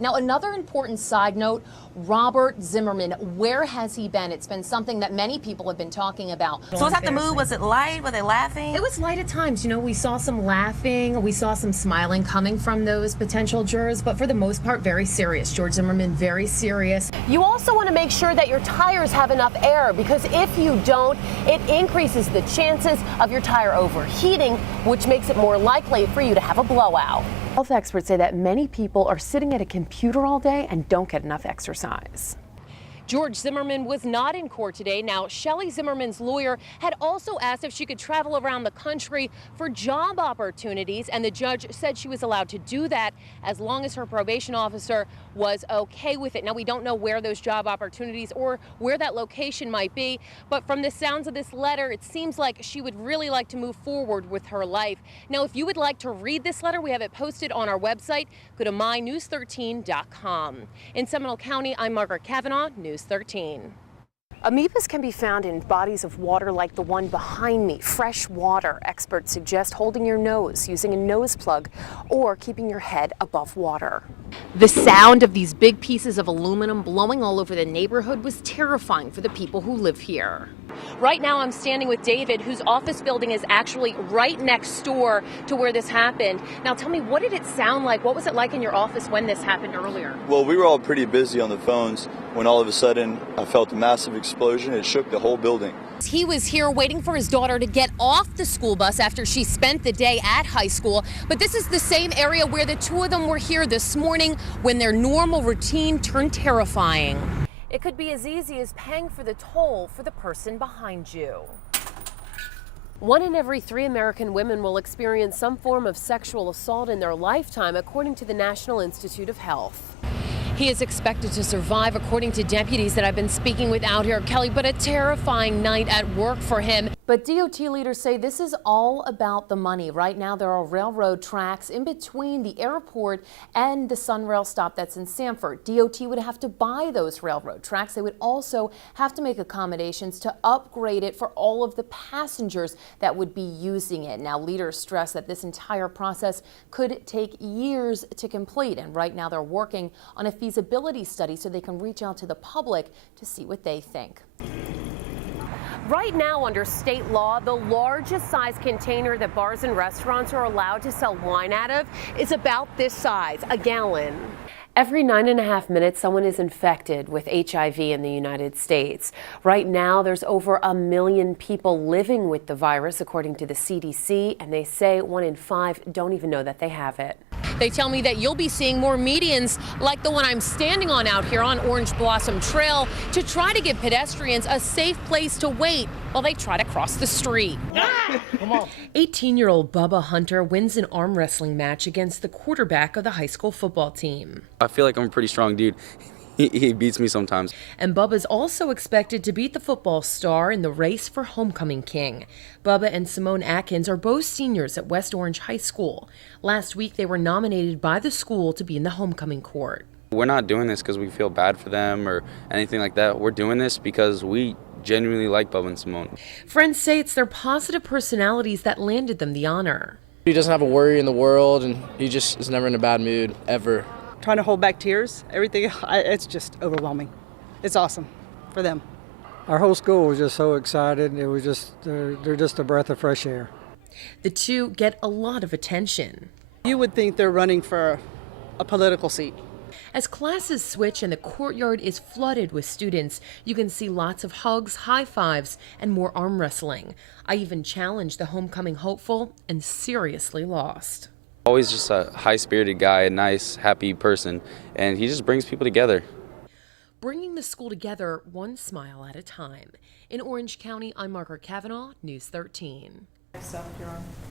Now, another important side note, Robert Zimmerman, where has he been? It's been something that many people have been talking about. So was that the mood? Was it light? Were they laughing? It was light at times. You know, we saw some laughing, we saw some smiling coming from those potential jurors, but for the most part, very serious. George Zimmerman, very serious. You also want to make sure that your tires have enough air, because if you don't, it increases the chances of your tire overheating, which makes it more likely for you to have a blowout. Health experts say that many people are sitting at a computer all day and don't get enough exercise. George Zimmerman was not in court today. Now, Shelley Zimmerman's lawyer had also asked if she could travel around the country for job opportunities, and the judge said she was allowed to do that as long as her probation officer was okay with it. Now, we don't know where those job opportunities or where that location might be, but from the sounds of this letter, it seems like she would really like to move forward with her life. Now, if you would like to read this letter, we have it posted on our website. Go to mynews13.com. In Seminole County, I'm Margaret Kavanagh, News 13. Amoebas can be found in bodies of water like the one behind me. Fresh water. Experts suggest holding your nose, using a nose plug, or keeping your head above water. The sound of these big pieces of aluminum blowing all over the neighborhood was terrifying for the people who live here. Right now I'm standing with David, whose office building is actually right next door to where this happened. Now tell me, what did it sound like? What was it like in your office when this happened earlier? Well, we were all pretty busy on the phones when all of a sudden I felt a massive explosion. It shook the whole building. He was here waiting for his daughter to get off the school bus after she spent the day at high school. But this is the same area where the two of them were here this morning when their normal routine turned terrifying. It could be as easy as paying for the toll for the person behind you. 1 in every 3 American women will experience some form of sexual assault in their lifetime, according to the National Institute of Health. He is expected to survive, according to deputies that I've been speaking with out here, Kelly, but a terrifying night at work for him. But DOT leaders say this is all about the money. Right now, there are railroad tracks in between the airport and the Sunrail stop that's in Sanford. DOT would have to buy those railroad tracks. They would also have to make accommodations to upgrade it for all of the passengers that would be using it. Now, leaders stress that this entire process could take years to complete, and right now they're working on a feasibility study so they can reach out to the public to see what they think. Right now, under state law, the largest size container that bars and restaurants are allowed to sell wine out of is about this size, a gallon. Every 9.5 minutes, someone is infected with HIV in the United States. Right now, there's over 1 million people living with the virus, according to the CDC, and they say 1 in 5 don't even know that they have it. They tell me that you'll be seeing more medians like the one I'm standing on out here on Orange Blossom Trail to try to give pedestrians a safe place to wait while they try to cross the street. 18-year-old Bubba Hunter wins an arm wrestling match against the quarterback of the high school football team. I feel like I'm a pretty strong dude. He beats me sometimes. And Bubba's also expected to beat the football star in the race for Homecoming King. Bubba and Simone Atkins are both seniors at West Orange High School. Last week, they were nominated by the school to be in the homecoming court. We're not doing this because we feel bad for them or anything like that. We're doing this because we genuinely like Bubba and Simone. Friends say it's their positive personalities that landed them the honor. He doesn't have a worry in the world, and he just is never in a bad mood, ever. Trying to hold back tears, everything, it's just overwhelming. It's awesome for them. Our whole school was just so excited. It was just, they're just a breath of fresh air. The two get a lot of attention. You would think they're running for a political seat. As classes switch and the courtyard is flooded with students, you can see lots of hugs, high fives, and more arm wrestling. I even challenged the homecoming hopeful and seriously lost. Always just a high-spirited guy, a nice, happy person, and he just brings people together. Bringing the school together one smile at a time. In Orange County, I'm Margaret Kavanagh, News 13.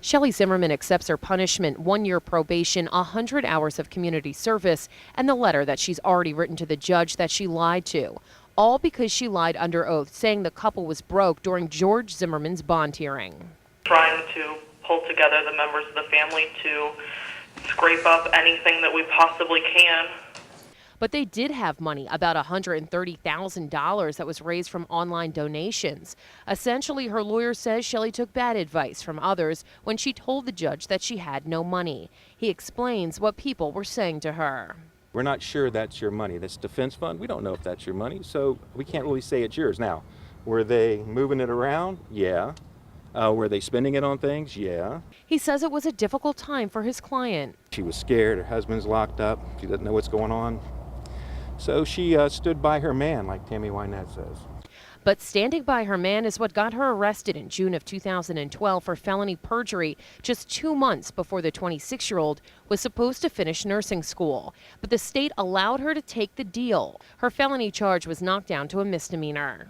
Shelley Zimmerman accepts her punishment, 1 year probation, 100 hours of community service, and the letter that she's already written to the judge that she lied to. All because she lied under oath, saying the couple was broke during George Zimmerman's bond hearing. Trying to pull together the members of the family to scrape up anything that we possibly can. But they did have money, about $130,000 that was raised from online donations. Essentially, her lawyer says Shelley took bad advice from others when she told the judge that she had no money. He explains what people were saying to her. We're not sure that's your money. That's defense fund. We don't know if that's your money, so we can't really say it's yours. Now, were they moving it around? Yeah. Were they spending it on things? Yeah. He says it was a difficult time for his client. She was scared. Her husband's locked up. She doesn't know what's going on. So she stood by her man, like Tammy Wynette says. But standing by her man is what got her arrested in June of 2012 for felony perjury, just 2 months before the 26-year-old was supposed to finish nursing school. But the state allowed her to take the deal. Her felony charge was knocked down to a misdemeanor.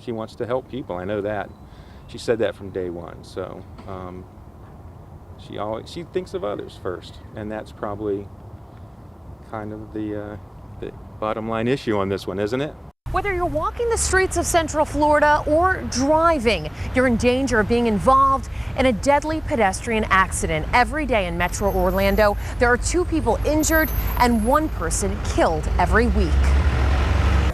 She wants to help people. I know that. She said that from day one. So she thinks of others first, and that's probably kind of the bottom line issue on this one, isn't it? Whether you're walking the streets of Central Florida or driving, you're in danger of being involved in a deadly pedestrian accident. Every day in Metro Orlando, there are 2 people injured and 1 person killed every week.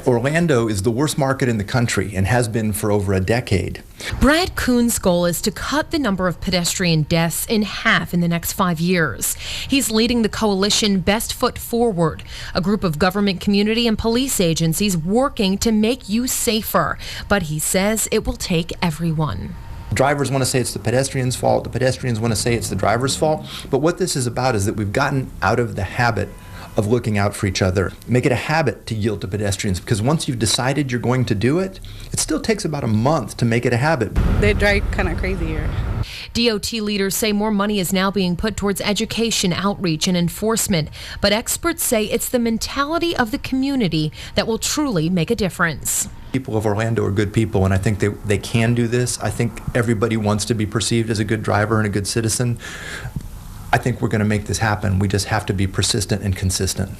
Orlando is the worst market in the country and has been for over a decade. Brad Kuhn's goal is to cut the number of pedestrian deaths in half in the next 5 years. He's leading the coalition Best Foot Forward, a group of government, community, and police agencies working to make you safer. But he says it will take everyone. Drivers want to say it's the pedestrian's fault. The pedestrians want to say it's the driver's fault. But what this is about is that we've gotten out of the habit of looking out for each other. Make it a habit to yield to pedestrians, because once you've decided you're going to do it, it still takes about a month to make it a habit. They drive kind of crazy here. DOT leaders say more money is now being put towards education, outreach, and enforcement. But experts say it's the mentality of the community that will truly make a difference. People of Orlando are good people, and I think they can do this. I think everybody wants to be perceived as a good driver and a good citizen. I think we're going to make this happen. We just have to be persistent and consistent.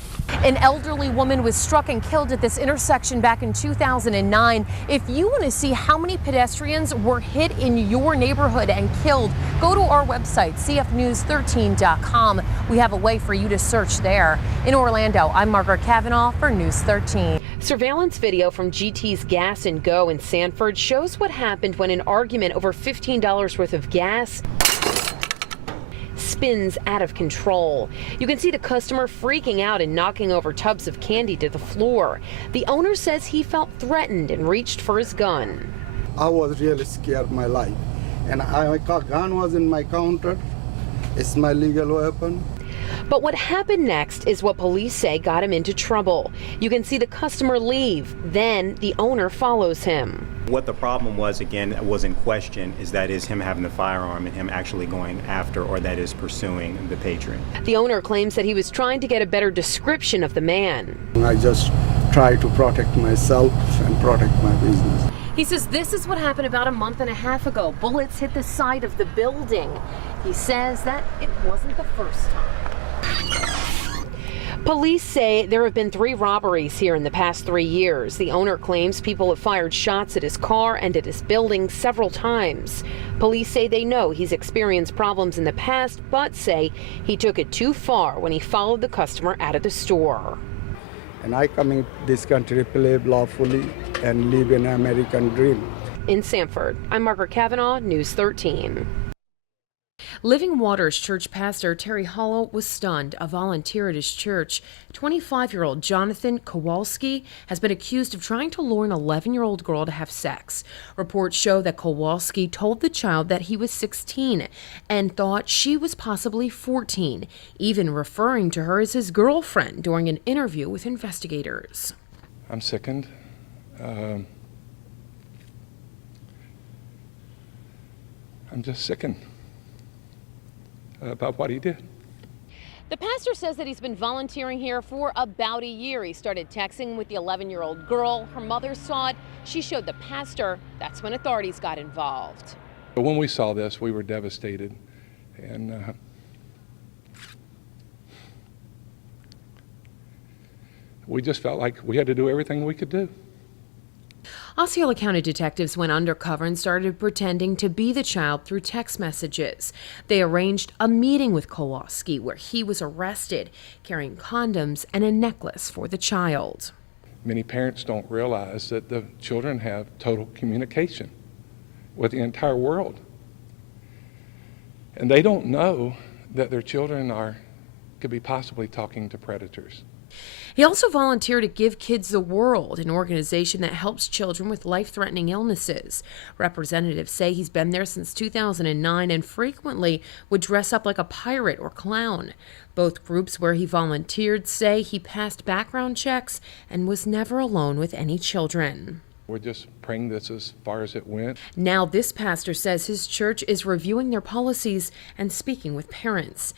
An elderly woman was struck and killed at this intersection back in 2009. If you want to see how many pedestrians were hit in your neighborhood and killed, go to our website, cfnews13.com. We have a way for you to search there. In Orlando, I'm Margaret Kavanagh for News 13. Surveillance video from GT's Gas and Go in Sanford shows what happened when an argument over $15 worth of gas spins out of control. You can see the customer freaking out and knocking over tubs of candy to the floor. The owner says he felt threatened and reached for his gun. I was really scared of my life, and my gun was in my counter. It's my legal weapon. But what happened next is what police say got him into trouble. You can see the customer leave, then the owner follows him. What the problem was, again, that was in question, is that is him having the firearm and him actually going after, or that is pursuing the patron. The owner claims that he was trying to get a better description of the man. I just try to protect myself and protect my business. He says this is what happened about a month and a half ago. Bullets hit the side of the building. He says that it wasn't the first time. Police say there have been 3 robberies here in the past 3 years. The owner claims people have fired shots at his car and at his building several times. Police say they know he's experienced problems in the past, but say he took it too far when he followed the customer out of the store. And I come in this country to live lawfully and live an American dream. In Sanford, I'm Margaret Kavanagh, News 13. Living Waters church pastor Terry Hollow was stunned. A volunteer at his church, 25-year-old Jonathan Kowalski, has been accused of trying to lure an 11-year-old girl to have sex. Reports show that Kowalski told the child that he was 16 and thought she was possibly 14, even referring to her as his girlfriend during an interview with investigators. I'm sickened. I'm just sickened about what he did. The pastor says that he's been volunteering here for about a year. He started texting with the 11-year-old girl. Her mother saw it. She showed the pastor. That's when authorities got involved. But when we saw this, we were devastated. And we just felt like we had to do everything we could do. Osceola County detectives went undercover and started pretending to be the child through text messages. They arranged a meeting with Kowalski where he was arrested, carrying condoms and a necklace for the child. Many parents don't realize that the children have total communication with the entire world. And they don't know that their children could be possibly talking to predators. He also volunteered at Give Kids the World, an organization that helps children with life-threatening illnesses. Representatives say he's been there since 2009 and frequently would dress up like a pirate or clown. Both groups where he volunteered say he passed background checks and was never alone with any children. We're just praying this as far as it went. Now this pastor says his church is reviewing their policies and speaking with parents.